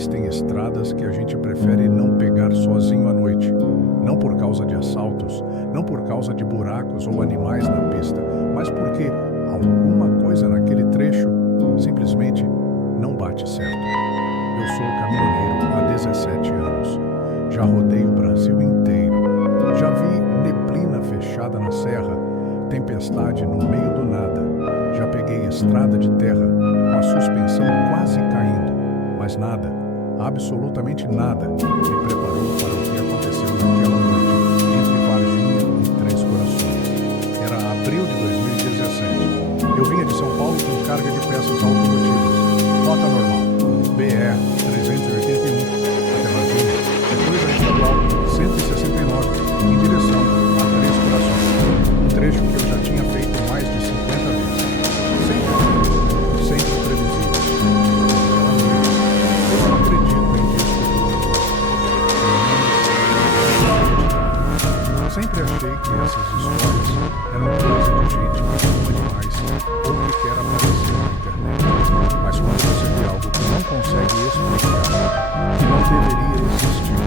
Existem estradas que a gente prefere não pegar sozinho à noite. Não por causa de assaltos, não por causa de buracos ou animais na pista, mas porque alguma coisa naquele trecho simplesmente não bate certo. Eu sou caminhoneiro há 17 anos. Já rodei o Brasil inteiro. Já vi neblina fechada na serra, tempestade no meio do nada. Já peguei estrada de terra com a suspensão quase caindo, mas nada, absolutamente nada, me preparou para o que aconteceu naquela noite entre Varginha e Três Corações. Era abril de 2017. Eu vinha de São Paulo com carga de peças automotivas. Rota normal, BR 381, até Varginha, depois a estadual 169, em direção a Três Corações. Um trecho que eu já tinha feito mais de 50 vezes. Sempre previsível. Eu não acredito em disco. Sempre achei que essas histórias eram coisa de gente que ama demais ou que quer aparecer na internet. Mas quando você vê algo que não consegue explicar, que não deveria existir,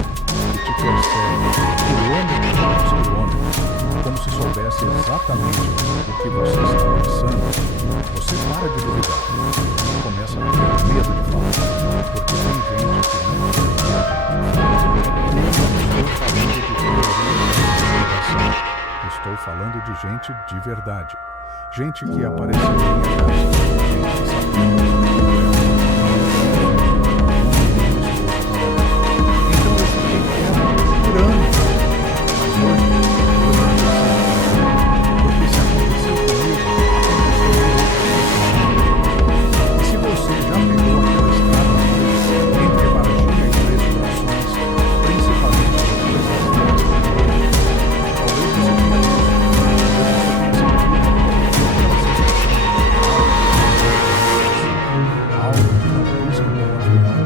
que te persegue quilômetros após quilômetros, como se soubesse exatamente o que você está pensando, você para de duvidar e começa a ter medo de falar, porque tem gente que não quer. E eu não estou falando de teoria da conspiração. Estou falando de gente de verdade. Gente que apareceu em minha casa. Gente que sabe então eu fiquei quieto por anos. Mas hoje, porque se aconteceu comigo, aconteceu comigo. E se você já pegou aquela estrada entre Varginha e Três Corações, principalmente depois das 10 da noite, talvez você tenha algo que não pisca como um avião,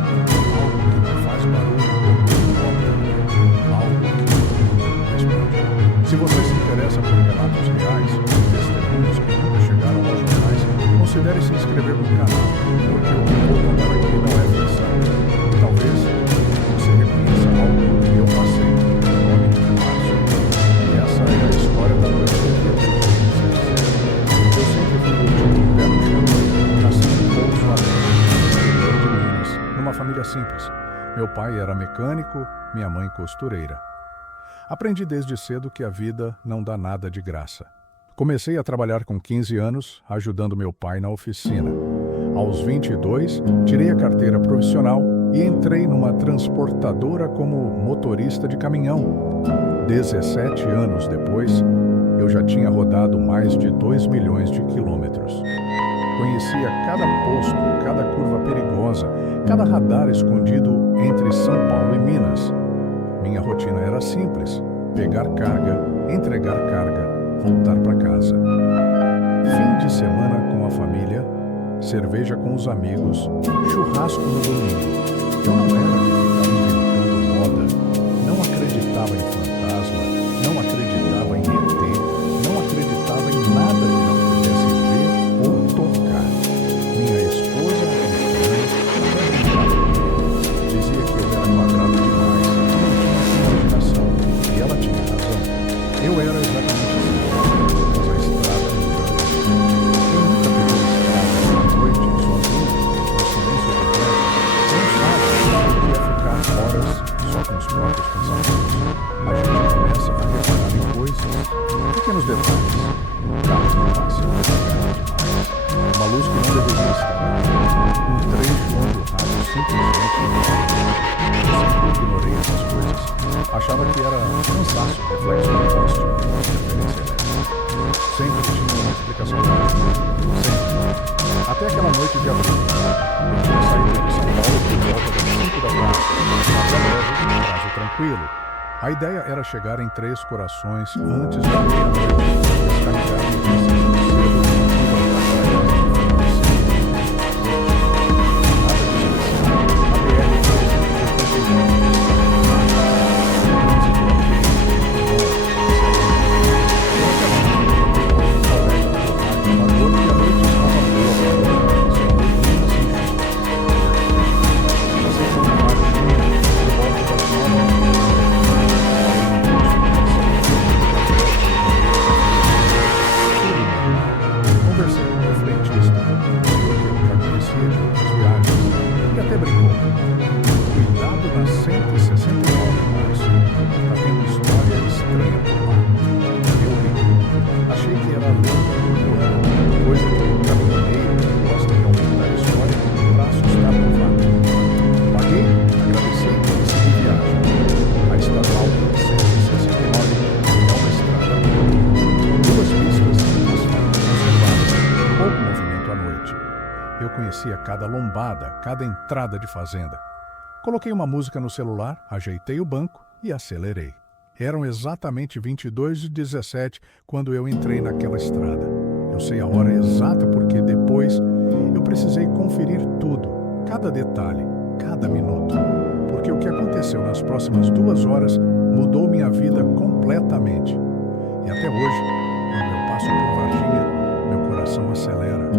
algo que não faz barulho como um helicóptero, algo que não responde. Se você se interessa por relatos reais, testemunhos que nunca chegaram aos jornais, considere se inscrever no canal, porque o que eu vou contar aqui não é ficção. Talvez você reconheça algo que eu passei. Meu nome é Márcio, e essa é a história da noite que eu tenho que dizer. Eu sempre fui do tipo pé no chão, nasci em Pouso Alegre, no interior de Minas, numa família simples. Meu pai era mecânico, minha mãe costureira. Aprendi desde cedo que a vida não dá nada de graça. Comecei a trabalhar com 15 anos, ajudando meu pai na oficina. Aos 22, tirei a carteira profissional e entrei numa transportadora como motorista de caminhão. 17 anos depois, eu já tinha rodado mais de 2 milhões de quilômetros. Conhecia cada posto, cada curva perigosa, cada radar escondido entre São Paulo e Minas. Minha rotina era simples: pegar carga, entregar carga, voltar para casa. Fim de semana com a família, cerveja com os amigos, churrasco no domingo. Eu não era de ficar inventando moda, não acreditava em fantasma, não acreditava em ET, não acreditava em nada que não pudesse ver ou tocar. Minha esposa, até brincava comigo, dizia que eu era quadrado demais, e ela tinha razão. Eu era exatamente assim, mas a estrada muda. Quem nunca pegou estrada à noite, sozinho, no silêncio completo, não sabe o que é ficar horas só com os próprios pensamentos. A gente começa a reparar em coisas, pequenos detalhes. Um carro que passa devagar demais, uma luz que não deveria estar ali, um trecho onde o rádio simplesmente não está. Eu sempre ignorei essas coisas. Achava que era cansaço, reflexo do poste, interferência elétrica. Sempre tinha uma explicação lógica. Sempre. Até aquela noite de abril. Eu tinha saído de São Paulo por volta das 5 da tarde. Nada leve, prazo tranquilo. A ideia era chegar em Três Corações antes da meia-noite, descarregar no dia seguinte cedo e voltar para casa. Nada de especial. A BR 381. Sem brincou. Cuidado na 169, Márcio. Tá tendo história estranha por lá. Eu ri. Achei que era lenda urbana, coisa de caminhoneiro que gosta de aumentar a história para assustar o fato. Paguei, agradeci e segui viagem. A estadual 169 é uma estrada boa. Duas pistas, asfalto conservado, pouco movimento à noite. Eu conhecia cada lombada, cada entrada de fazenda. Coloquei uma música no celular, ajeitei o banco e acelerei. Eram exatamente 22h17 quando eu entrei naquela estrada. Eu sei a hora exata porque depois eu precisei conferir tudo, cada detalhe, cada minuto. Porque o que aconteceu nas próximas 2 horas mudou minha vida completamente. E até hoje, quando eu passo por Varginha, meu coração acelera.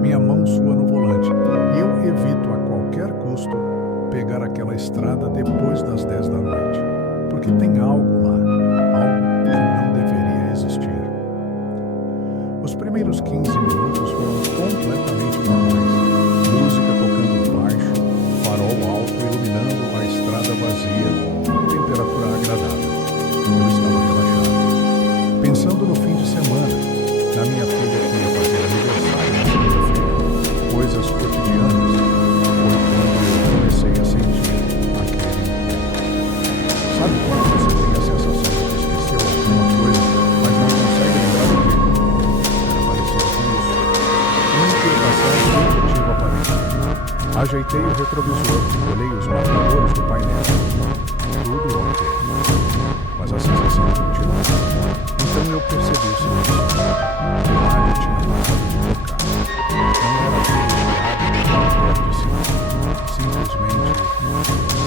Minha mão sua no volante e eu evito a qualquer custo pegar aquela estrada depois das 10 da noite. Porque tem algo lá, algo que não deveria existir. Os primeiros 15 minutos foram completamente normais. Música tocando baixo, farol alto iluminando a estrada vazia, temperatura agradável. Eu estava relaxado, pensando no fim de semana, na minha filha que ia fazer aniversário na segunda-feira, coisas cotidianas. Foi quando eu comecei a sentir aquele incômodo. Sabe quando você tem a sensação de que esqueceu alguma coisa, mas não consegue lembrar do que? Era parecido com isso. Uma inquietação subjetiva aparente. Ajeitei o retrovisor, olhei os marcadores do painel. Tudo ok. Mas a sensação continuava. Então eu percebi o seguinte. O rádio tinha parado de tocar. Não era aquele chiado perto de si. Simplesmente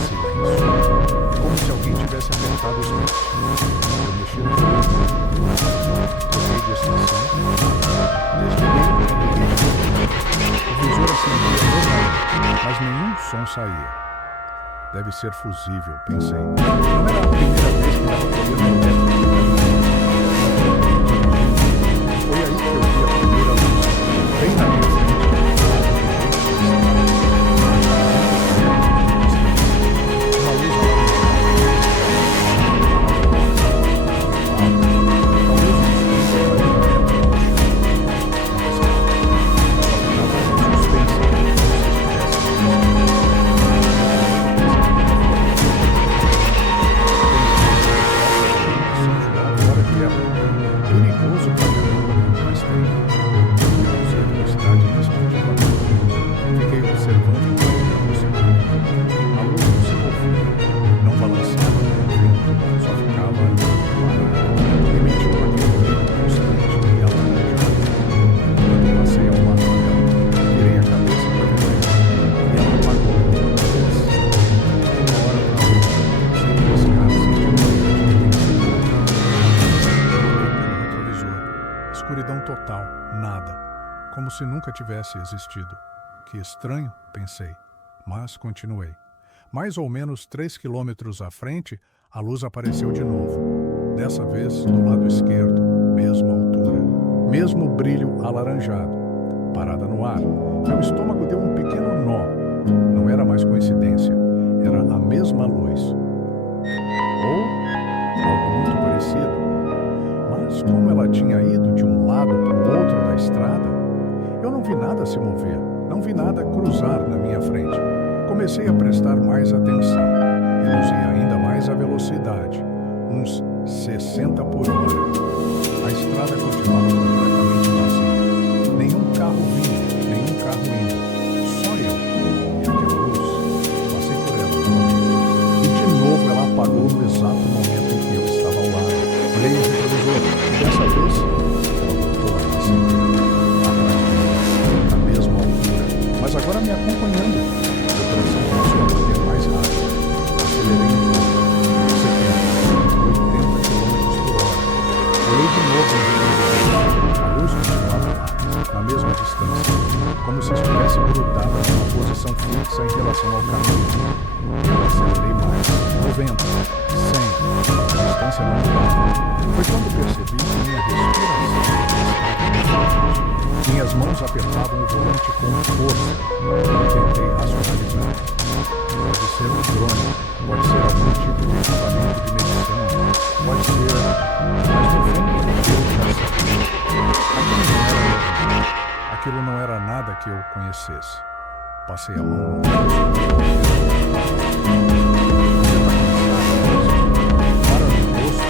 silêncio. Como se alguém tivesse apertado os mãos. Eu mexi no volume. Troquei de estação. Desliguei e liguei de novo. O visor acendia normal, mas nenhum som saía. Deve ser fusível, pensei. Não era a primeira vez que estava problema elétrico. Foi aí que eu vi a primeira luz, bem na minha frente. Uma luz perigoso para caramba, mas tem. Reduzir a velocidade respectivamente. Fiquei observando enquanto me aproximava. A luz não se movia, não balançava com o vento, só ficava parada, emitindo aquele brilho constante e alaranjado. Quando passei ao lado dela, virei a cabeça para ver ela, e ela apagou uma vez. Uma hora para outra, sem piscar, senti uma grande intensidade. Escuridão total, nada, como se nunca tivesse existido. Que estranho, pensei, mas continuei. Mais ou menos 3 quilômetros à frente, a luz apareceu de novo. Dessa vez do lado esquerdo, mesma altura, mesmo brilho alaranjado. Parada no ar, meu estômago deu um pequeno nó. Não era mais coincidência, era a mesma luz. Ou algo muito parecido. Mas como ela tinha ido de um lado para o outro da estrada, eu não vi nada se mover, não vi nada cruzar na minha frente. Comecei a prestar mais atenção, reduzi ainda mais a velocidade, uns 60 por hora. A estrada continuava completamente vazia. Nenhum carro vinha, nenhum carro indo. Só eu e aquela luz. Passei por ela novamente. E de novo ela apagou no exato momento em que eu estava ao lado. Olhei o retrovisor e dessa vez ela voltou a acender. Atrás de mim, na mesma altura, mas agora me acompanhando. Meu coração começou a bater mais rápido. Acelerei um pouco. 70, 80 km por hora. Olhei de novo o retrovisor. A luz continuava lá, na mesma distância, como se estivesse grudada numa posição fixa em relação ao caminho. Eu acelerei mais. 90, 100. A distância não mudava. Foi quando percebi que minha respiração estava diferente. Minhas mãos apertavam o volante com força. Tentei racionalizar. Pode ser um drone, pode ser algum tipo de equipamento de medição, pode ser... Mas no fundo, eu já sabia. Aquilo não era nada que eu conhecesse. Passei a mão no rosto. Para no rosto.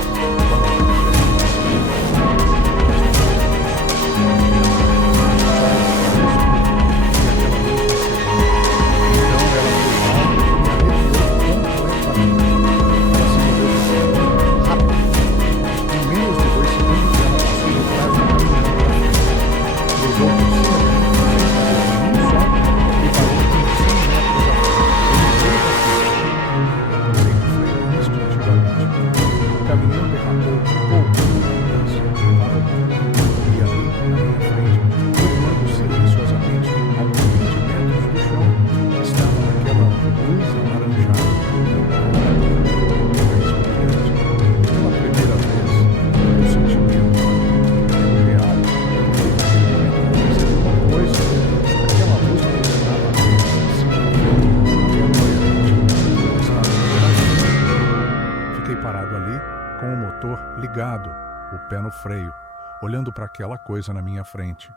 Ligado, o pé no freio, olhando para aquela coisa na minha frente.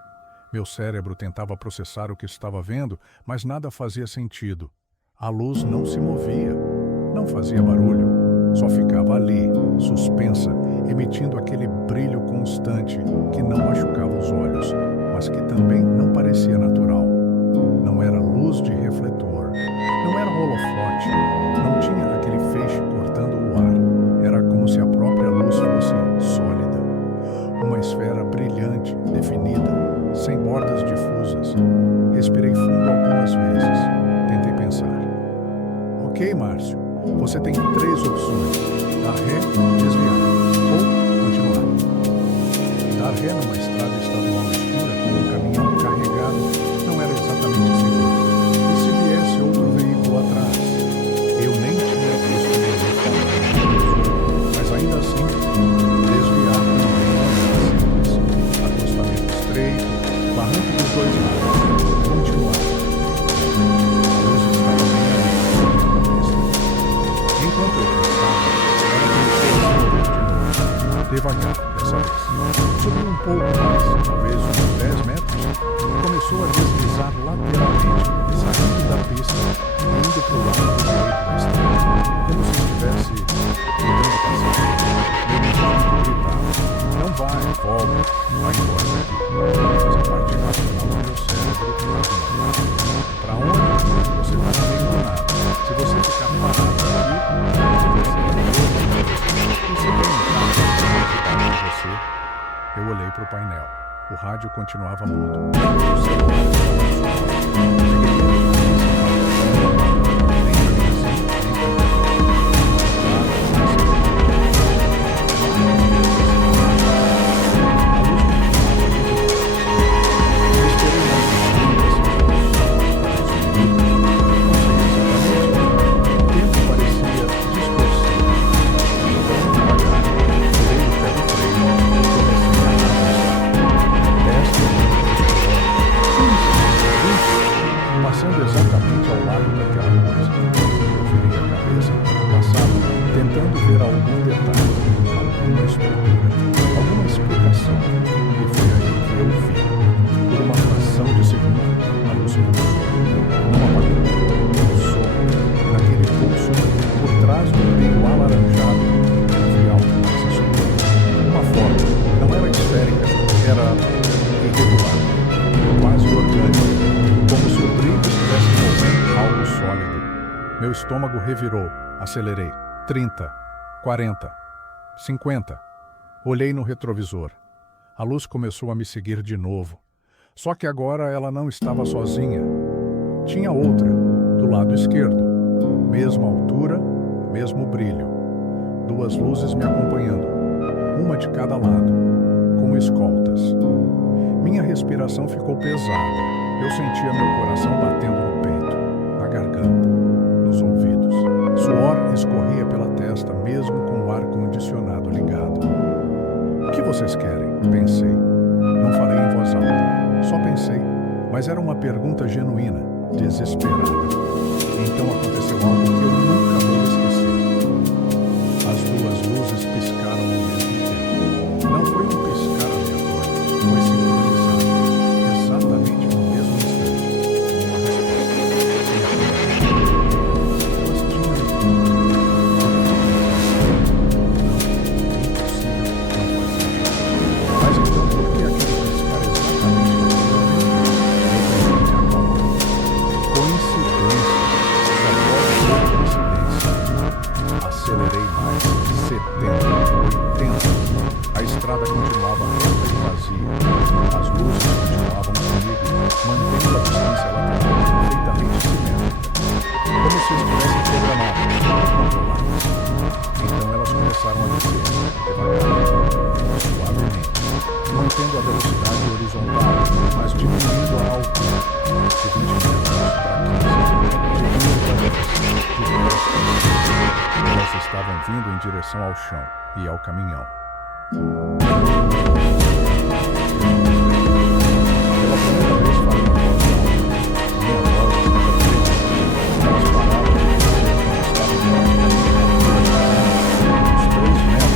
Meu cérebro tentava processar o que estava vendo, mas nada fazia sentido. A luz não se movia, não fazia barulho, só ficava ali, suspensa, emitindo aquele brilho constante que não machucava os olhos, mas que também não parecia natural. Não era luz de refletor, não era holofote, não tinha aquele feixe cortando o ar. Era como se a própria luz fosse sólida. Uma esfera brilhante, definida, sem bordas difusas. Respirei fundo algumas vezes. Tentei pensar. Ok, Márcio, você tem 3 opções. Dar ré, desviar, ou continuar. Dar ré numa estrada estadual escura com um caminhão carregado não era exatamente seguro. E se viesse outro veículo atrás? Eu nem tinha visto ninguém falando. Ainda assim, desviar também não era simples. Acostamento estreito, barranco dos 2 lados. Continuar. A luz estava bem ali, na cabeça. Enquanto eu pensava, ela começou a subir de novo. Devagar, dessa vez. Subiu um pouco mais, talvez uns 10 metros, e começou a deslizar lateralmente, saindo da pista e indo para o lado direito da estrada, como se estivesse tentando passar. Meu menino gritava: não vai, volta, vai embora daqui. Mas a parte racional do meu cérebro estava para onde? Você está no meio do nada. Se você ficar parado aqui, você tem um carro que está com você. Eu olhei para o painel. O rádio continuava mudo. O celular Meu estômago revirou. Acelerei. 30, 40, 50. Olhei no retrovisor. A luz começou a me seguir de novo. Só que agora ela não estava sozinha. Tinha outra, do lado esquerdo. Mesma altura, mesmo brilho. 2 luzes me acompanhando, uma de cada lado, como escoltas. Minha respiração ficou pesada. Eu sentia meu coração batendo no peito, na garganta, nos ouvidos. Suor escorria pela testa, mesmo com o ar-condicionado ligado. O que vocês querem? Pensei. Não falei em voz alta. Só pensei, mas era uma pergunta genuína, desesperada. Então aconteceu algo que eu nunca vou esquecer. As duas luzes piscaram ao mesmo tempo. Não foi um piscar aleatório, foi sincronizado, exatamente no mesmo instante. Uma Mas então por que aquele piscar exatamente naquele momento? Eu tentei me acalmar. Coincidência. Só pode ser coincidência. Acelerei mais. 70, 80. A estrada continuava reta e vazia. As luzes continuavam comigo, mantendo a distância lateral perfeitamente simétrica. Como se estivessem programadas, controladas. Então elas começaram a descer, devagar, suavemente, mantendo a velocidade horizontal, mas diminuindo a altura, de 20 metros para 15, de 15 para 17, de 10 para 15. Elas estavam vindo em direção ao chão e ao caminhão. Pela primeira vez falei em voz alta. Minha voz estava presa. Elas pararam e estavam uns 3 metros.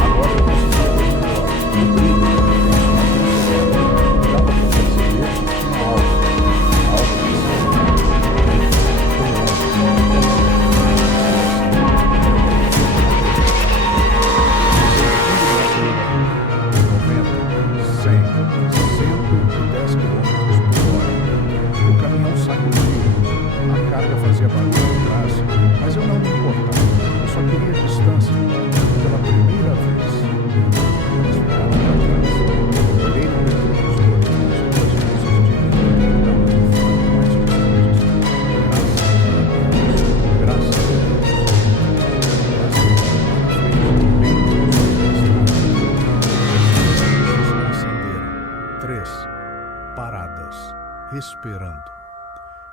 Agora eu conseguia ver melhor. O brilho da intenso mais severo. Dava para perceber que tinha algo que se fazia barulho atrás, mas eu não me importava. Eu só queria distância. Pela primeira vez, elas ficaram para trás. Olhei no retrovisor e as duas luzes de mim estavam no fundo mais distantes. Graças a Deus. Acenderam. 3 paradas, esperando,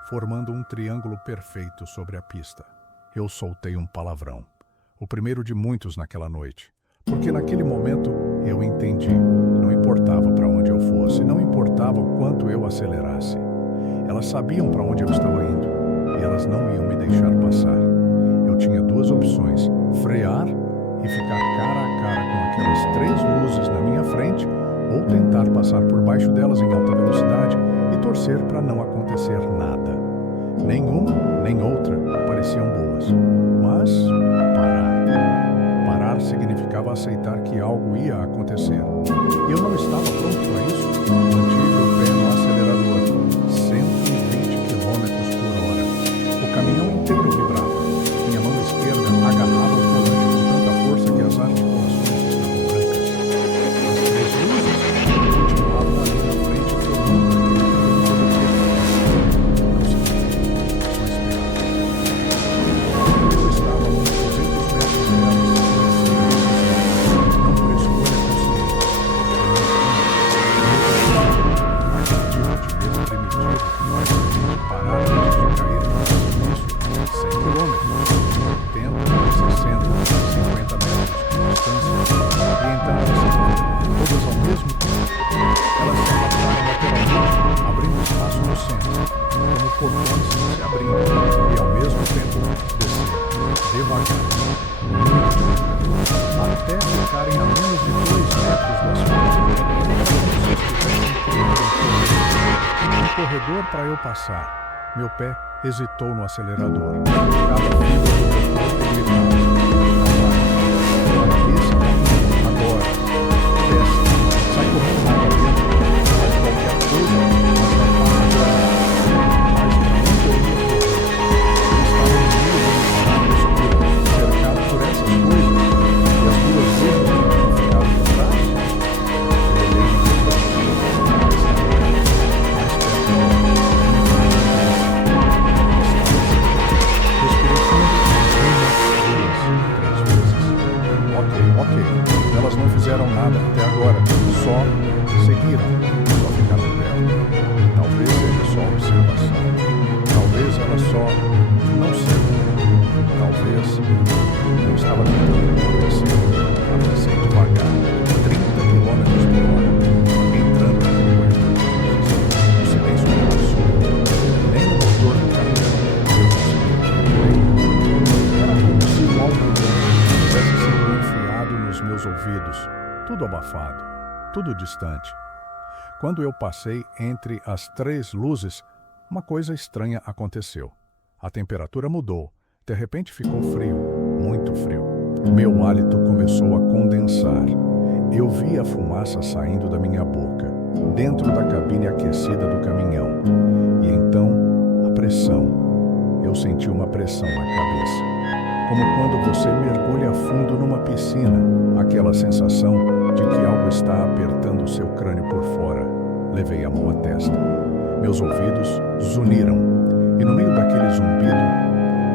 formando um triângulo perfeito sobre a pista. Eu soltei um palavrão, o primeiro de muitos naquela noite, porque naquele momento eu entendi. Não importava para onde eu fosse, não importava o quanto eu acelerasse. Elas sabiam para onde eu estava indo e elas não iam me deixar passar. Eu tinha 2 opções: frear e ficar cara a cara com aquelas 3 luzes na minha frente, ou tentar passar por baixo delas em alta velocidade e torcer para não acontecer nada. Nenhuma nem outra pareciam boas. Mas parar significava aceitar que algo ia acontecer. Eu não estava pronto para isso. Mantive o pé no acelerador. 120 km/h. O caminhão inteiro vibrava. Minha mão esquerda agarrava o volante com tanta força que as articulações estavam brancas. As 3 luzes continuavam ali na frente, formando para eu passar. Meu pé hesitou no acelerador. Cada fibra do meu corpo gritava: esse caminho, agora, desce, sai correndo lá para dentro, faz qualquer coisa, mas não passa agora. Mas para onde eu ia correr? Eu estava no meio do cenário escuro, cercado por essas coisas, e as 2 luzes tinham ficado por trás. Eu olhei no elas não fizeram nada até agora, só seguiram, só ficaram perto. Talvez seja só observação. Talvez elas só não sei. Talvez eu estava tentando acontecer. Avancei devagar, 30 km/h. tudo abafado, tudo distante. Quando eu passei entre as 3 luzes, uma coisa estranha aconteceu. A temperatura mudou. De repente ficou frio, muito frio. Meu hálito começou a condensar. Eu vi a fumaça saindo da minha boca, dentro da cabine aquecida do caminhão. E então, a pressão. Eu senti uma pressão na cabeça. Como quando você mergulha fundo numa piscina, aquela sensação de que algo está apertando o seu crânio por fora. Levei a mão à testa. Meus ouvidos zuniram, e no meio daquele zumbido,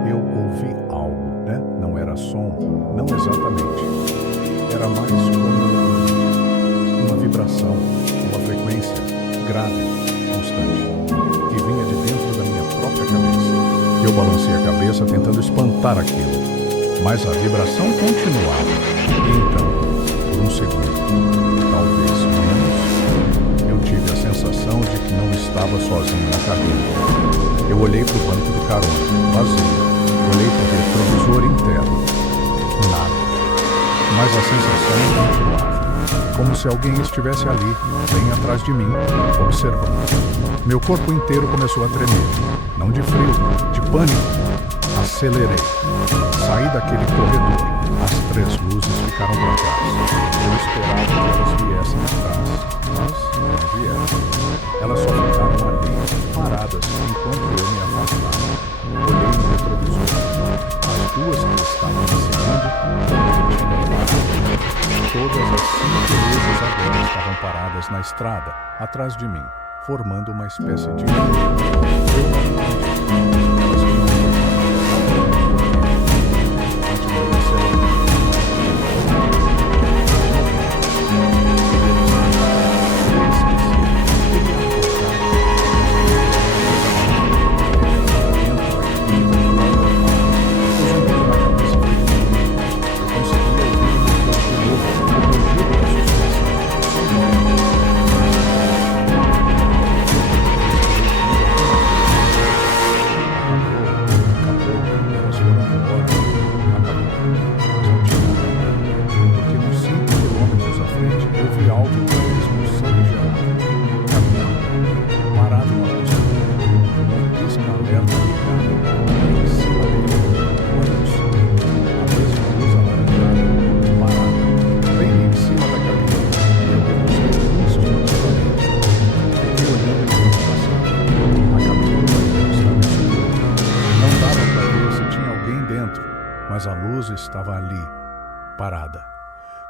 eu ouvi algo, né? Não era som, não exatamente. Era mais como uma vibração, uma frequência grave, constante, que vinha de dentro da minha própria cabeça. Eu balancei a cabeça tentando espantar aquilo, mas a vibração continuava. E então, por um segundo, talvez menos, eu tive a sensação de que não estava sozinho na cabine. Eu olhei para o banco do carona, vazio. Olhei para o retrovisor interno. Nada. Mas a sensação continuava. Como se alguém estivesse ali, bem atrás de mim, observando. Meu corpo inteiro começou a tremer. Não de frio, de pânico. Acelerei. Saí daquele corredor. As 3 luzes ficaram para trás. Eu esperava que elas viessem atrás, mas não vieram. Elas só ficaram ali, paradas, enquanto eu me afastava. Olhei no retrovisor. As 2 que estavam me seguindo tinham parado. Todas as 5 luzes agora estavam paradas na estrada, atrás de mim, formando uma espécie de... Eu não entendi. Elas continuaram acelerando. Mas a luz estava ali, parada,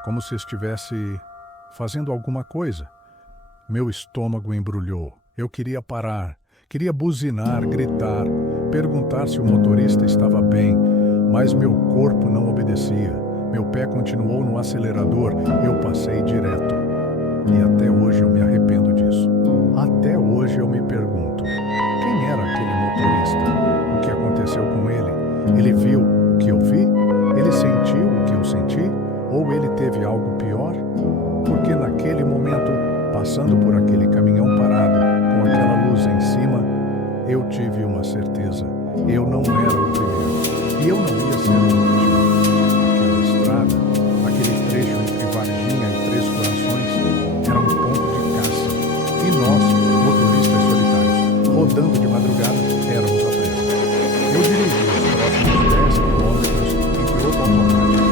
como se estivesse fazendo alguma coisa. Meu estômago embrulhou. Eu queria parar, queria buzinar, gritar, perguntar se o motorista estava bem, mas meu corpo não obedecia. Meu pé continuou no acelerador e eu passei direto. E até hoje eu me arrependo disso. Até hoje eu me pergunto, quem era aquele motorista? O que aconteceu com ele? Ele viu o que eu vi? Ele sentiu o que eu senti? Ou ele teve algo pior? Porque naquele momento, passando por aquele caminhão parado, com aquela luz em cima, eu tive uma certeza. Eu não era o primeiro. E eu não ia ser o último. Aquela estrada, aquele trecho entre Varginha e Três Corações, era um ponto de caça. E nós, motoristas solitários, rodando de madrugada, éramos a presa. Eu dirigi os próximos 10 quilômetros em piloto automático.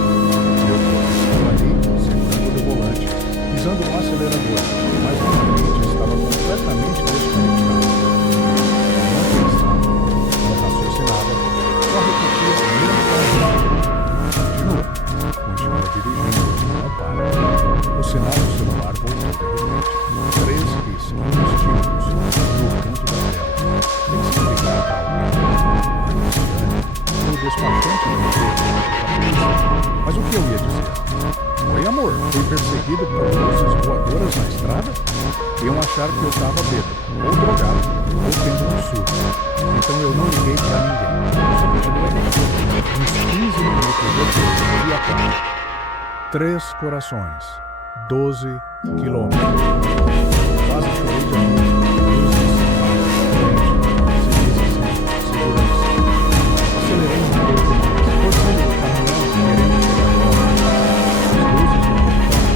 Meu corpo estava ali, segurando o volante, pisando no acelerador, mas minha mente estava completamente desconectada. Não pensava, não raciocinava, só repetia a mesma frase. Continua dirigindo, não para. O sinal do celular voltou de repente. 3 riscos distintos no canto da tela. Tem que se ligar para alguém. O despachante não teve. Mas o que eu ia dizer? Oi, amor, fui perseguido por luzes voadoras na estrada? Iam achar que eu estava bêbado, ou drogado, ou tendo um surto. Então eu não liguei para ninguém. Só continuei. Uns 15 minutos depois, ia para Três Corações, 12 quilômetros. Quase chorei de amor. Acelerei um pouco mais, forçando o caminhão, querendo chegar logo. As luzes não voltaram.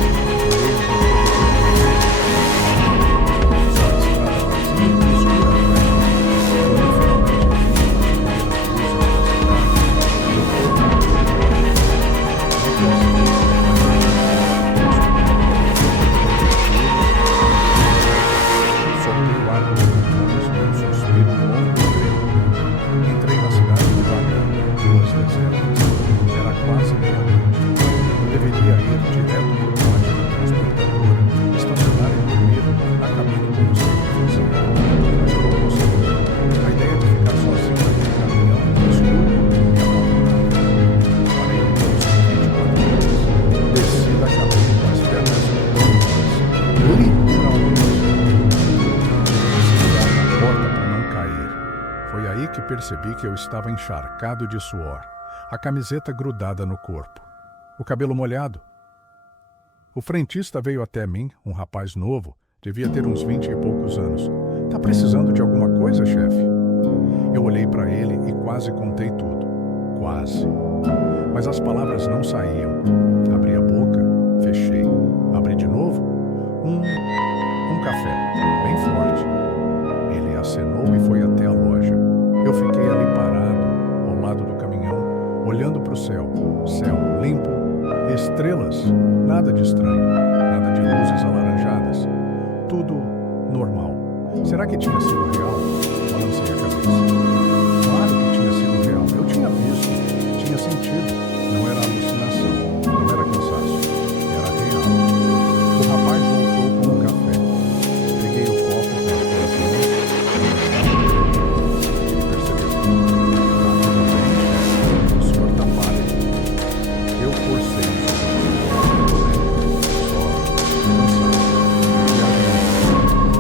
Foi aí que percebi que eu estava encharcado de suor, a camiseta grudada no corpo, o cabelo molhado. O frentista veio até mim, um rapaz novo, devia ter uns 20 e poucos anos. Tá precisando de alguma coisa, chefe? Eu olhei para ele e quase contei tudo. Quase. Mas as palavras não saíam. Abri a boca, fechei. Abri de novo. Um café, bem forte. Ele acenou e foi até a loja. Eu fiquei ali parado, ao lado do caminhão, olhando para o céu. Céu limpo, estrelas, nada de estranho, nada de luzes alaranjadas. Tudo normal. Será que tinha sido real? Balancei a cabeça. Claro que tinha sido real. Eu tinha visto, tinha sentido. Não era alucinação, não era cansaço. Era real. O rapaz voltou com o café. Peguei o copo com as duas mãos. Ele percebeu. Tá tudo bem? O senhor tá pálido. Eu forcei o senhor. Só cansado.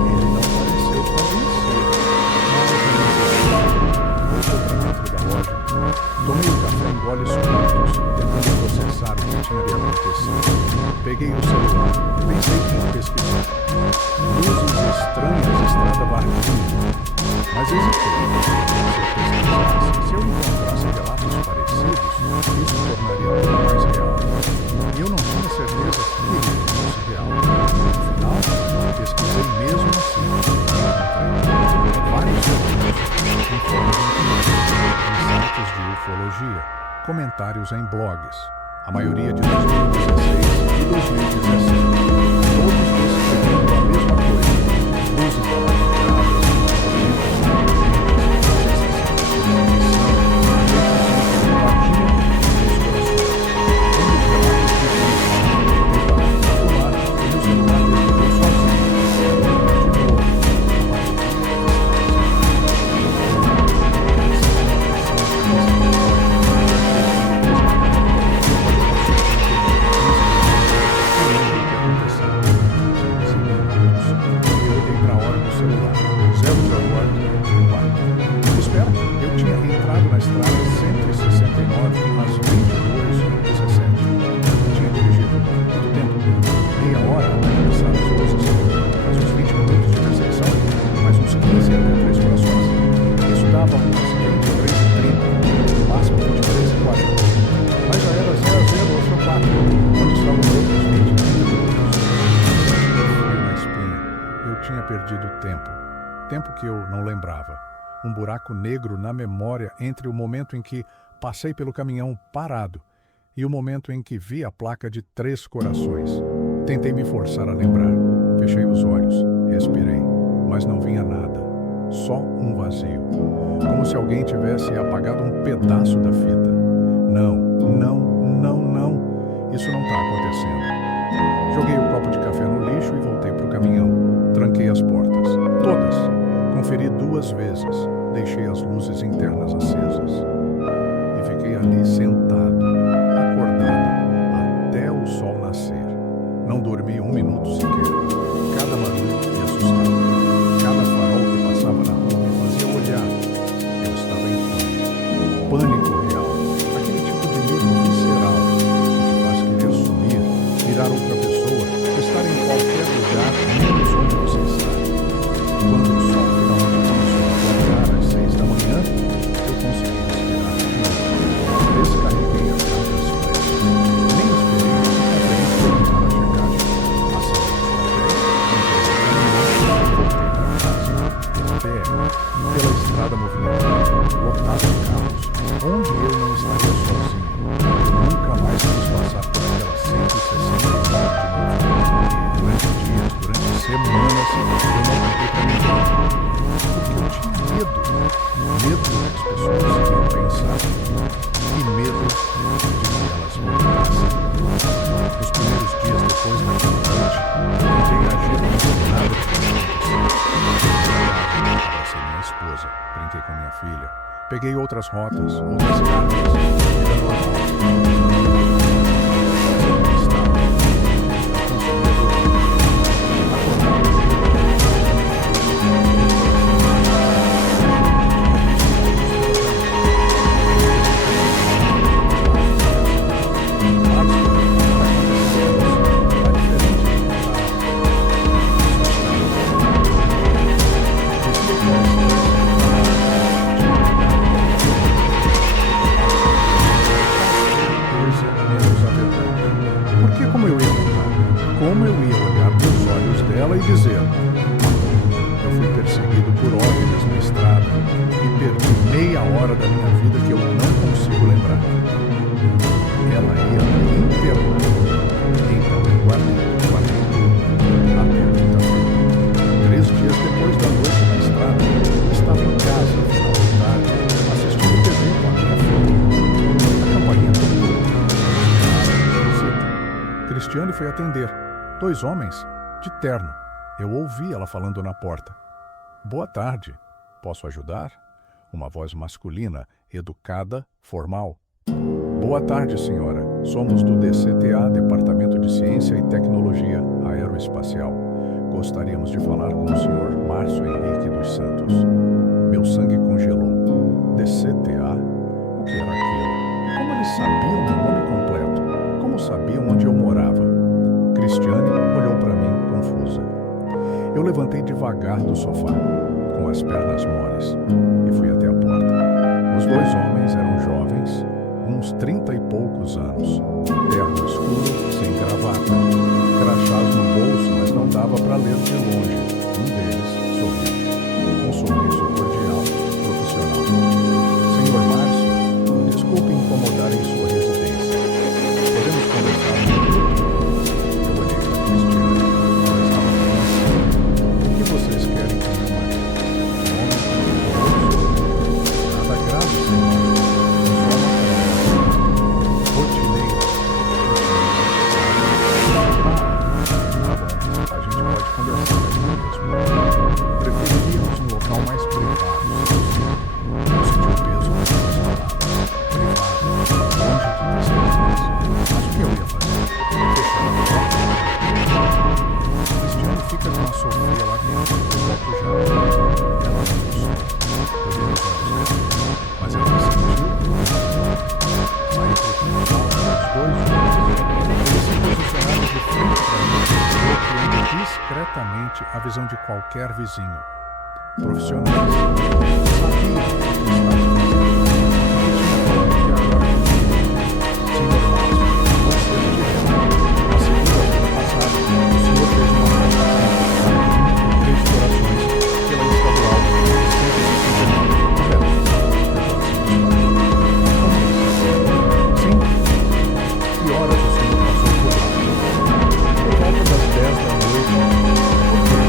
Ele não pareceu convencido. Voltou para dentro da loja. Tomei o café em goles curtos, tentando processar o que tinha de acontecido. Peguei o celular, pensei em pesquisar. Luzes estranhas, estrada vazia. Mas hesitei. Se eu encontrasse relatos parecidos, isso tornaria tudo mais real. E eu não tinha certeza que ele fosse real. No final, pesquisei mesmo assim. Encontrei vários relatos em fóruns em sites de ufologia, comentários em blogs, a maioria de 2016 e 2017. Todos descrevendo a mesma coisa: luzes alaranjadas, tempo que eu não lembrava. Um buraco negro na memória entre o momento em que passei pelo caminhão parado e o momento em que vi a placa de 3 corações. Tentei me forçar a lembrar. Fechei os olhos, respirei, mas não vinha nada. Só um vazio. Como se alguém tivesse apagado um pedaço da fita. Não. Isso não está acontecendo. Joguei o copo de café no lixo e voltei para o caminhão. Tranquei as portas. Todas. Conferi 2 vezes. Deixei as luzes internas acesas. E fiquei ali sentado, acordado, até o sol nascer. Não dormi 1 minuto sequer. Cada barulho me assustava. Cada farol que passava na rua me fazia olhar. Eu estava em pânico real. Aquele tipo de medo visceral que te faz querer sumir, virar outra pessoa, estar em qualquer lugar, menos onde você está. Quando o sol finalmente começou a clarear às 6 da manhã, eu consegui respirar. Descarreguei as tantas frescas. Nem esperei terminar a checagem. Passei os papéis, voltei para casa. Pela estrada movimentada, lotada de carros, onde eu não estaria sozinho. Eu nunca mais quis passar por aquela 160 de movimento. E durante dias, durante semanas, eu não contei para ninguém. Porque eu tinha medo. Medo das pessoas iriam pensar. E medo de que elas me matassem. Nos primeiros dias depois daquela noite, eu tentei agir como se nada tivesse acontecido. Abracei minha esposa, brinquei com minha filha, peguei outras rotas, outras cartas, vida normal. hora da minha vida que eu não consigo lembrar. Ela ia me internar. Então eu guardei tudo até a quinta-feira. 3 dias depois da noite na estrada, eu estava em casa, no final da tarde, assistindo TV com a minha filha. A campainha tocou. Cristiane foi atender. 2 homens, de terno. Eu ouvi ela falando na porta. Boa tarde. Posso ajudar? Uma voz masculina, educada, formal. Boa tarde, senhora. Somos do DCTA, Departamento de Ciência e Tecnologia Aeroespacial. Gostaríamos de falar com o senhor Márcio Henrique dos Santos. Meu sangue congelou. DCTA? O que era aquilo? Como eles sabiam meu nome completo? Como sabiam onde eu morava? Cristiane olhou para mim, confusa. Eu levantei devagar do sofá, com as pernas moles, e fui até a porta. Os 2 homens eram jovens, uns 30 e poucos anos, terno escuro, sem gravata, crachás no bolso, mas não dava para ler de longe. Um deles sorriu, um sorriso cordial, profissional. Senhor Márcio, desculpe incomodar em sua residência. Podemos conversar um minuto? Eu olhei para Cristiane, o que vocês querem com meu marido? Nada grave, senhor. A gente pode conversar aqui mesmo. Preferiríamos um local mais privado, se possível. Eu senti o peso das suas palavras. Privado, longe de testemunhas. Mas o que eu ia fazer? Fechar a porta? Cristiane fica com a Sofia lá dentro. Eu volto já. Ela não gostou. Eu vi nos olhos dela. Mas ela sentiu. Saí pro quintal, os 2 juntos. Eles se posicionaram de frente para mim, bloqueando discretamente a visão de qualquer vizinho. Profissionais. Sabia o que estava fazendo. E tinha falado que agora senhor Márcio, você me disse. Na segunda-feira passada, o senhor fez uma festa com 3 corações pela estadual 159 Sim. Que horas o senhor passou por lá? Por volta das 10 da noite. Por quê?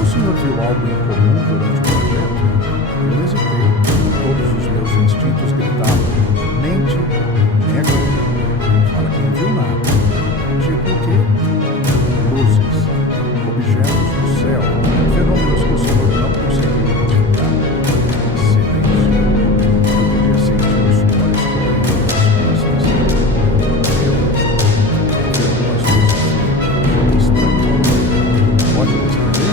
O senhor viu algo incomum durante o trajeto? Eu hesitei. Todos os meus instintos gritavam. Mente, nega, fala que não viu nada. Tipo o quê? Luzes, objetos no céu, fenômenos que o senhor não conseguiu identificar. Silêncio. Eu podia sentir o suor escorrendo das costas. Eu vi algumas luzes estranhas. Pode descrever?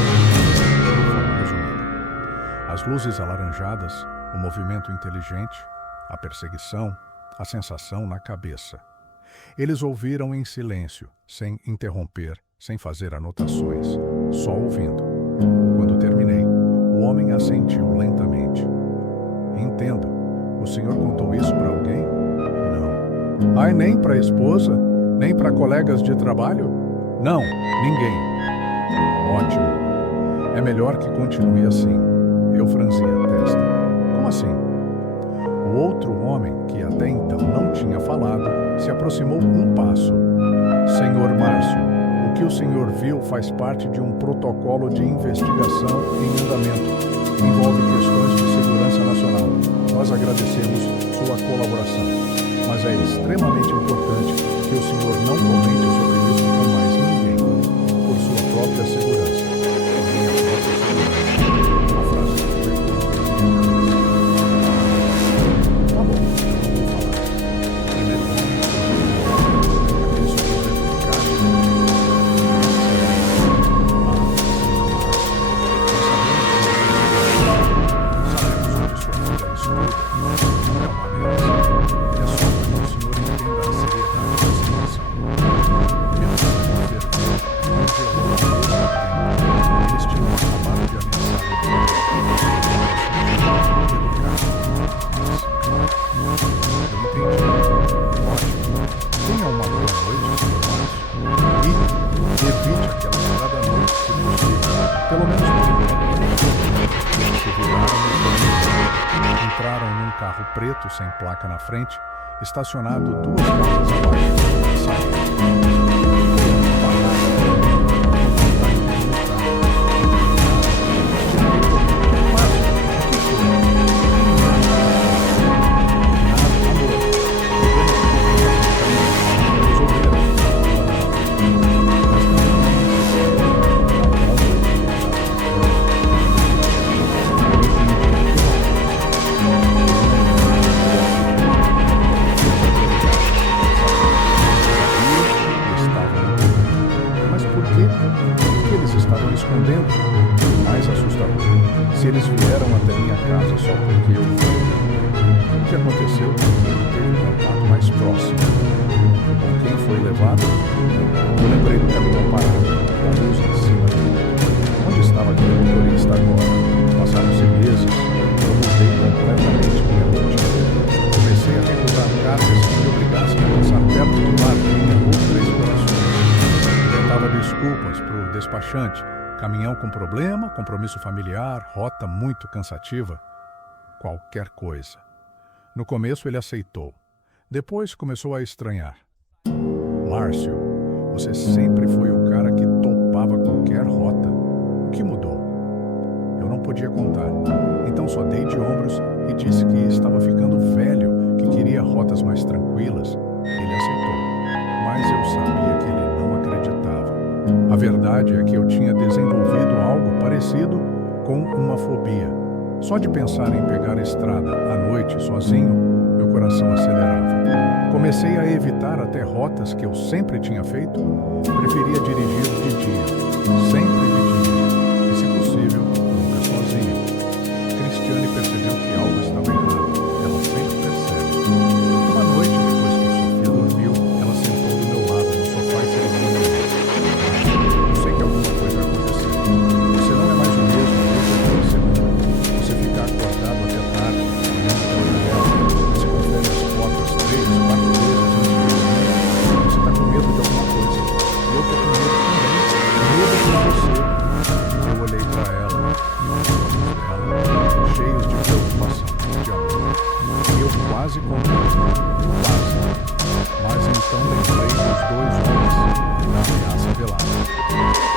De forma resumida. As luzes alaranjadas, o movimento inteligente, a perseguição, a sensação na cabeça. Eles ouviram em silêncio, sem interromper, sem fazer anotações, só ouvindo. Quando terminei, o homem assentiu lentamente. Entendo. O senhor contou isso para alguém? Não. Ai, nem para a esposa? Nem para colegas de trabalho? Não, ninguém. Ótimo. É melhor que continue assim. Eu franzi a testa. Como assim? O outro homem, que até então não tinha falado, se aproximou um passo. Senhor Márcio, o que o senhor viu faz parte de um protocolo de investigação em andamento. Envolve questões de segurança nacional. Nós agradecemos sua colaboração. Mas é extremamente importante que o senhor não comente sobre isso com mais ninguém. Por sua própria segurança. Por minha própria segurança. A frase foi curta na minha cabeça. Tá bom, eu não vou falar. Primeiro homem, aquele sorriso eficaz. Sabemos onde sua filha estuda. Não é uma ameaça. É só para que o senhor entenda a seriedade da situação. Meu sangue ferveu, congelou ao mesmo tempo. Pelo menos por enquanto. Eles se viraram e entraram num carro preto sem placa na frente, estacionado 2 casas abaixo. Saíram. Escondendo. Mais assustador, se eles vieram até minha casa só porque eu fui. O que aconteceu? Teve contato mais próximo. Com quem foi levado? Eu lembrei do capitão parado, da luz em cima dele. Onde estava aquele motorista agora? Passaram-se meses, eu mudei completamente minha rotina. Comecei a recusar cargas que me obrigassem a passar perto do mar de minha outra exploração. Inventava desculpas para o despachante. Caminhão com problema, compromisso familiar, rota muito cansativa. Qualquer coisa. No começo ele aceitou. Depois começou a estranhar. Márcio, você sempre foi o cara que topava qualquer rota. O que mudou? Eu não podia contar. Então só dei de ombros e disse que estava ficando velho, que queria rotas mais tranquilas. Ele aceitou. Mas eu sabia que ele não acreditava. A verdade é que eu tinha desenvolvido algo parecido com uma fobia. Só de pensar em pegar a estrada à noite sozinho, meu coração acelerava. Comecei a evitar até rotas que eu sempre tinha feito. Preferia dirigir de dia, sempre de dia, e se possível, nunca sozinho. Cristiane percebeu que algo estava errado. Ela sempre percebe. Uma noite, depois que Sofia dormiu, ela sentou do meu lado no sofá e se levantou. Sei que alguma coisa aconteceu. Você não é mais o mesmo desde aquela semana. Você fica acordado até tarde, olhando pela janela. Você confere as portas 3, 4 vezes antes de dormir. Você está com medo de alguma coisa. Eu estou com medo também. Medo de você. Eu olhei para ela e os olhos dela, cheios de preocupação, de amor. E eu quase contei. Quase. Mas então lembrei dos 2 homens na ameaça velada.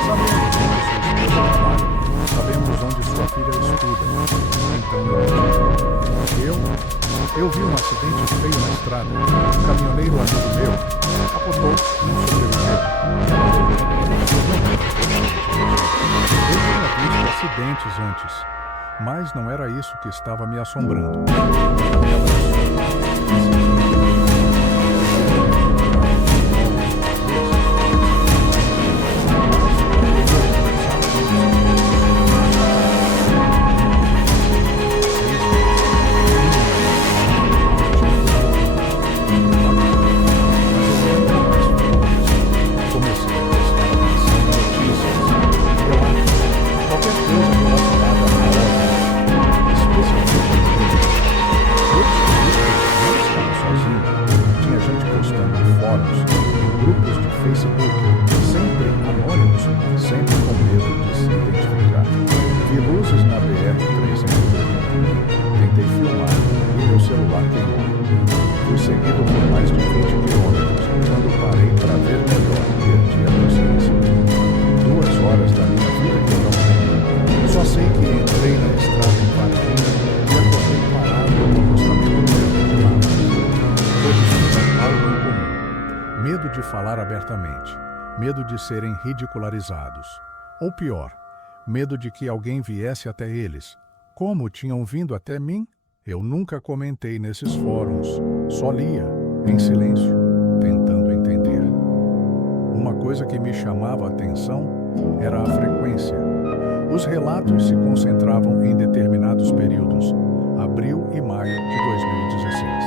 Sabemos onde sua esposa trabalha, sabemos onde sua filha estuda. Então eu vi um acidente feio na estrada. Um caminhoneiro amigo meu capotou e não sobreviveu. Eu tinha visto acidentes antes, mas não era isso que estava me assombrando. Me abraçou. Medo de serem ridicularizados. Ou pior, medo de que alguém viesse até eles. Como tinham vindo até mim? Eu nunca comentei nesses fóruns, só lia, em silêncio, tentando entender. Uma coisa que me chamava a atenção era a frequência. Os relatos se concentravam em determinados períodos, abril e maio de 2016,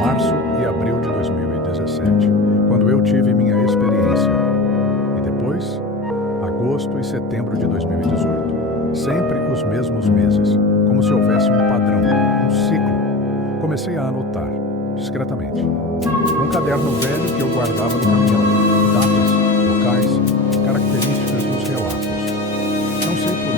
março e abril de 2017, quando eu tive minha experiência. Depois, agosto e setembro de 2018. Sempre os mesmos meses, como se houvesse um padrão, um ciclo. Comecei a anotar, discretamente. Num caderno velho que eu guardava no caminhão, datas, locais, características dos relatos. Não sei por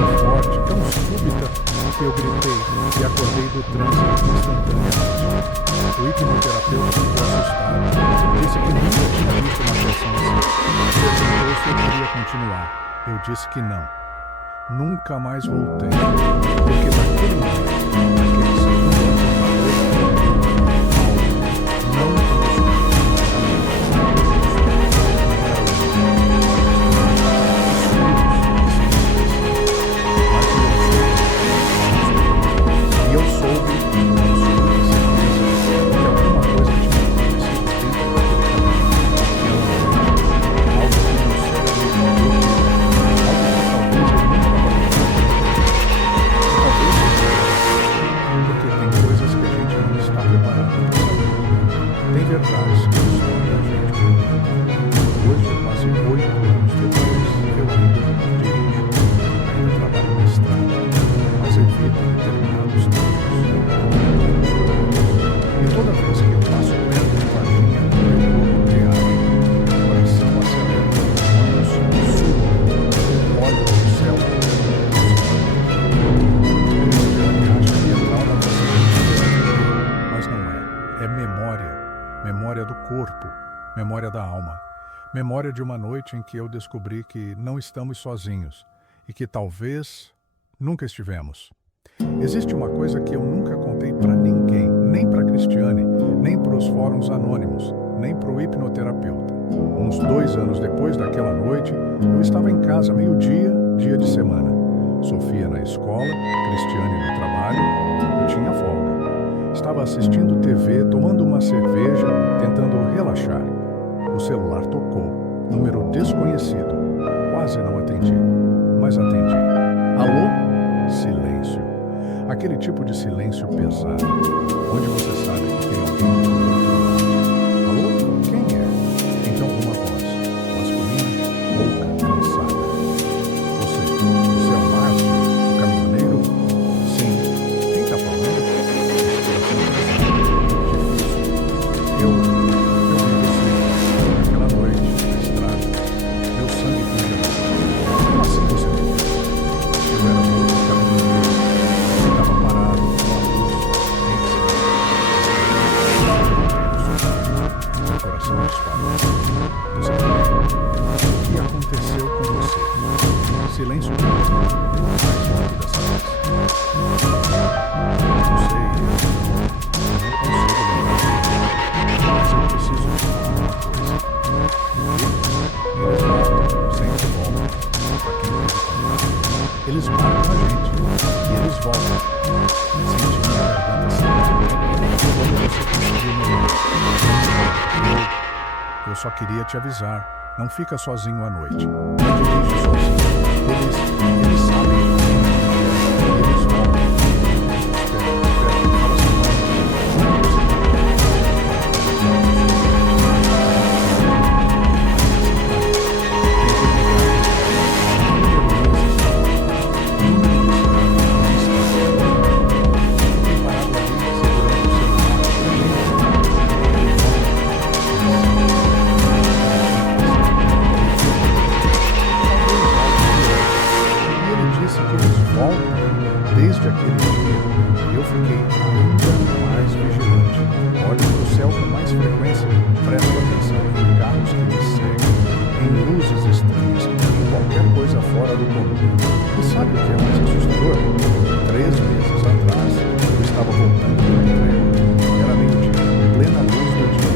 tão forte, tão súbita, que eu gritei e acordei do transe instantaneamente. O hipnoterapeuta ficou assustado. Disse que nunca tinha visto uma sessão assim. Perguntou se eu queria continuar. Eu disse que não. Nunca mais voltei. Porque naquele momento, naquele segundo, não e eu soube, que alguma coisa tinha acontecido dentro daquele caminho, algo que meu cérebro ignorou, algo que talvez eu nunca talvez porque tem coisas que a gente não está preparado para saber. Tem verdades que escondem a gente por dentro. Hoje, quase 8 anos depois, eu ainda dirijo, ainda trabalho na estrada, mas evito determinados tempos. E toda vez que eu passo perto de Varginha, meu corpo reage, o coração acelera, mãos suam, olho para o céu. Cristiane acha que é trauma da cidade, mas não é. É memória. Memória do corpo, memória da alma. Memória de uma noite em que eu descobri que não estamos sozinhos e que talvez nunca estivemos. Existe uma coisa que eu nunca contei para ninguém, nem para Cristiane, nem para os fóruns anônimos, nem para o hipnoterapeuta. Uns 2 anos depois daquela noite, eu estava em casa meio-dia, dia de semana. Sofia na escola, Cristiane no trabalho, eu tinha folga. Estava assistindo TV, tomando uma cerveja, tentando relaxar. O celular tocou, número desconhecido. Quase não atendi, mas atendi. Alô? Silêncio. Aquele tipo de silêncio pesado, onde você sabe que tem alguém do outro lado. Alô? Quem é? Então uma voz, masculina, rouca, cansada. Você é o Márcio, o caminhoneiro? Sim. Quem está falando? Respiração pesada, difícil. Eu vi você, naquela noite, na estrada. Meu sangue congelado. Como assim você me viu? Eu era muito caminhoneiro. Estava parado, com a luz, em silêncio. Meu coração disparou. Você também? O que aconteceu com você? Silêncio de novo. Mais alto dessa vez. Não sei, eu não consigo lembrar. Mas eu preciso te falar uma coisa. Eles voltam, sempre voltam. Pra quem teve contato. Eles marcam a gente. E eles voltam. Sente minha garganta seca. Como você conseguiu me ver? Eu só queria te avisar. Não fica sozinho à noite. Não dirige sozinho. Eles sabem. Eles voltam. Espera, fala seu nome. Desde aquele dia, eu fiquei ainda mais vigilante. Olho para o céu com mais frequência, presto atenção em carros que me seguem, em luzes estranhas, em qualquer coisa fora do comum. E sabe o que é mais assustador? 3 meses atrás, eu estava voltando para a entrega. Era meio-dia, plena luz do dia.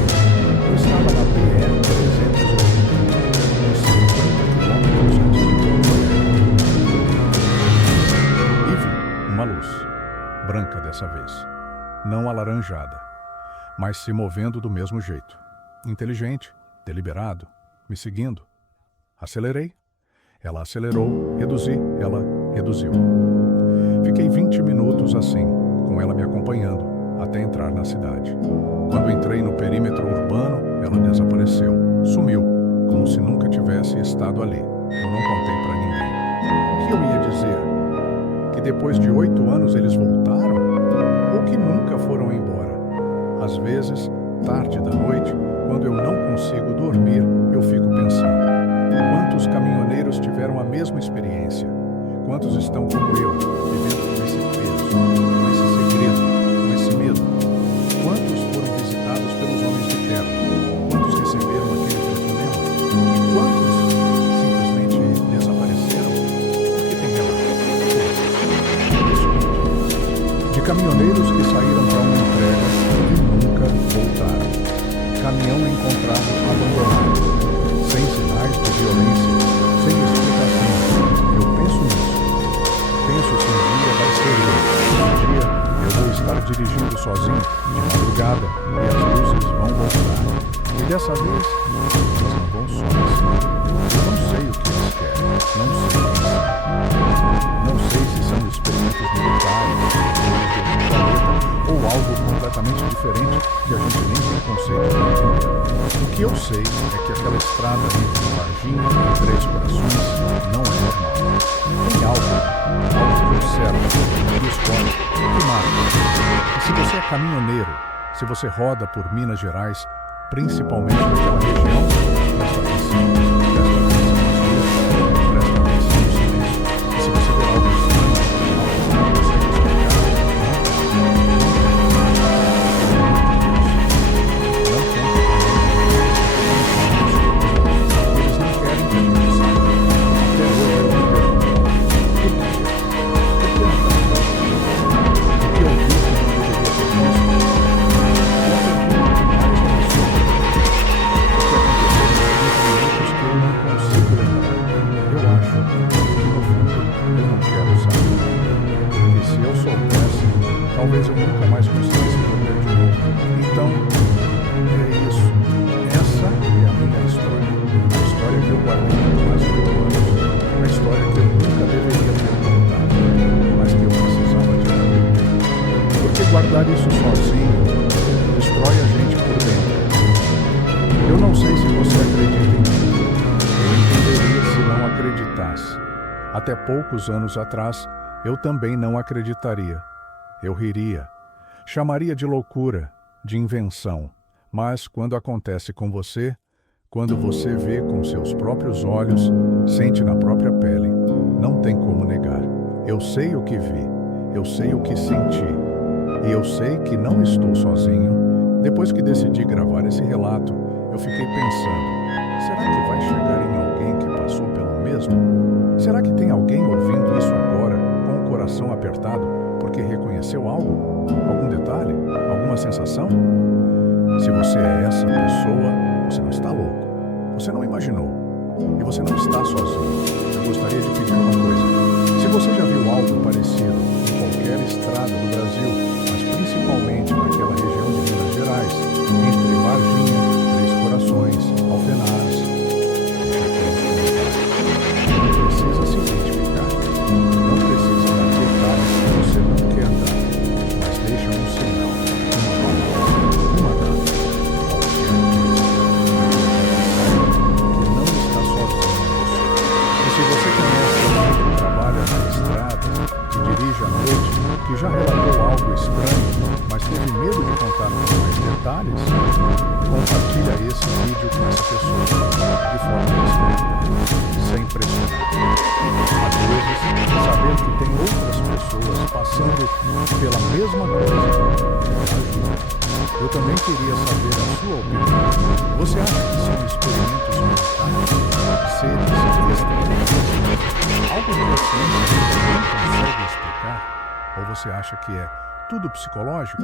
Eu estava na BR-380, uns 50 quilômetros antes de Porto Alegre. Uma luz, branca dessa vez, não alaranjada, mas se movendo do mesmo jeito. Inteligente, deliberado, me seguindo. Acelerei, ela acelerou, reduzi, ela reduziu. Fiquei 20 minutos assim, com ela me acompanhando, até entrar na cidade. Quando entrei no perímetro urbano, ela desapareceu, sumiu, como se nunca tivesse estado ali. Eu não contei para ninguém. O que eu ia dizer? Que depois de 8 anos eles voltaram? Ou que nunca foram embora? Às vezes, tarde da noite, quando eu não consigo dormir, eu fico pensando: quantos caminhoneiros tiveram a mesma experiência? Quantos estão como eu, vivendo com esse peso, com esse segredo, com esse medo? Quantos foram visitados pelos homens de terra? Quantos receberam aquele telefonema? E quantos simplesmente desapareceram? Porque tem relato. De caminhoneiros que saíram para uma entrega e nunca voltaram. Caminhão encontrado abandonado, sem sinais de violência, sem explicação. Eu penso nisso. Penso que um dia vai ser eu. Um dia eu vou estar dirigindo sozinho, de madrugada, e as luzes vão voltar. E dessa vez, elas não vão só me ensinar. Eu não sei o que eles querem. Não sei quem são. Não sei se são experimentos militares, ou algo completamente diferente que a gente nem tem conceito de entender. O que eu sei é que aquela estrada entre Varginha e Três Corações não é normal. Tem algo que observa, que escolhe, que marca. E se você é caminhoneiro, se você roda por Minas Gerais, principalmente naquela região, presta atenção no silêncio. E se você ver algo estranho, algo que não consegue explicar, eles não querem que a gente saiba. Até hoje eu me pergunto, por quê? Por que não está acontecendo? Porque eu vi que não deveria ter visto. Talvez eu nunca mais conseguisse viver de novo. Então, é isso. Essa é a minha história. A história que eu guardei por mais de 8 anos. A história que eu nunca deveria ter contado, mas que eu precisava de aprender. Porque guardar isso sozinho destrói a gente por dentro. Eu não sei se você acredita em mim. Eu entenderia se não acreditasse. Até poucos anos atrás, eu também não acreditaria. Eu riria, chamaria de loucura, de invenção, mas quando acontece com você, quando você vê com seus próprios olhos, sente na própria pele, não tem como negar. Eu sei o que vi, eu sei o que senti, e eu sei que não estou sozinho. Depois que decidi gravar esse relato, eu fiquei pensando, será que vai chegar em alguém que passou pelo mesmo? Será que tem alguém ouvindo isso agora, com o coração apertado, porque reconheceu algo? Algum detalhe? Alguma sensação? Se você é essa pessoa, você não está louco. Você não imaginou. E você não está sozinho. Eu gostaria de pedir uma coisa. Se você já viu algo parecido em qualquer estrada do Brasil, mas principalmente naquela região de Minas Gerais, entre Varginha, Três Corações, Alfenas, não precisa se identificar. Não precisa dar detalhes que você não quer dar, mas deixa um sinal, uma palavra, uma data, qualquer coisa, que não está sozinho nisso. E se você conhece alguém que trabalha na estrada, que dirige à noite, que já relatou algo estranho, mas teve medo de contar mais detalhes, compartilha esse vídeo com essa pessoa, de forma discreta, sem pressionar. Às vezes, saber que tem outras pessoas passando pela mesma coisa ajuda. Eu também queria saber a sua opinião. Você acha que são experimentos militares? Seres extraterrestres? Algo que a ciência não consegue explicar? Ou você acha que é tudo psicológico?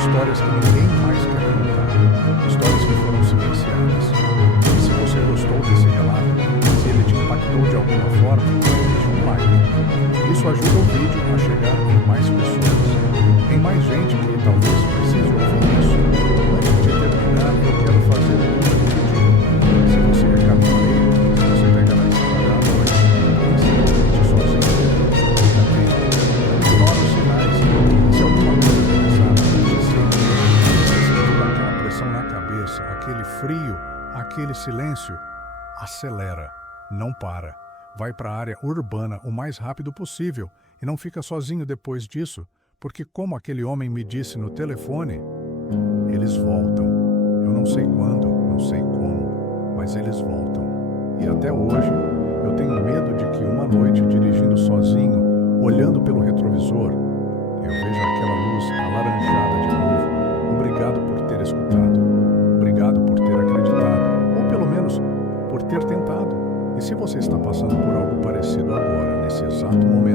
Histórias que ninguém mais quer contar, histórias que foram silenciadas. E se você gostou desse relato, se ele te impactou de alguma forma, deixe um like. Isso ajuda o vídeo a chegar em mais pessoas, em mais gente que talvez precise ouvir isso. Antes de terminar, eu quero fazer um vídeo. Se você é caminhoneiro, se você pega na estrada, silêncio, acelera, não para. Vai para a área urbana o mais rápido possível e não fica sozinho depois disso, porque como aquele homem me disse no telefone, eles voltam. Eu não sei quando, não sei como, mas eles voltam. E até hoje, eu tenho medo de que uma noite, dirigindo sozinho, olhando pelo retrovisor, eu veja aquela luz alaranjada de novo. Obrigado por ter escutado. Obrigado por ter acreditado. Ou pelo menos, por ter tentado. E se você está passando por algo parecido agora, nesse exato momento,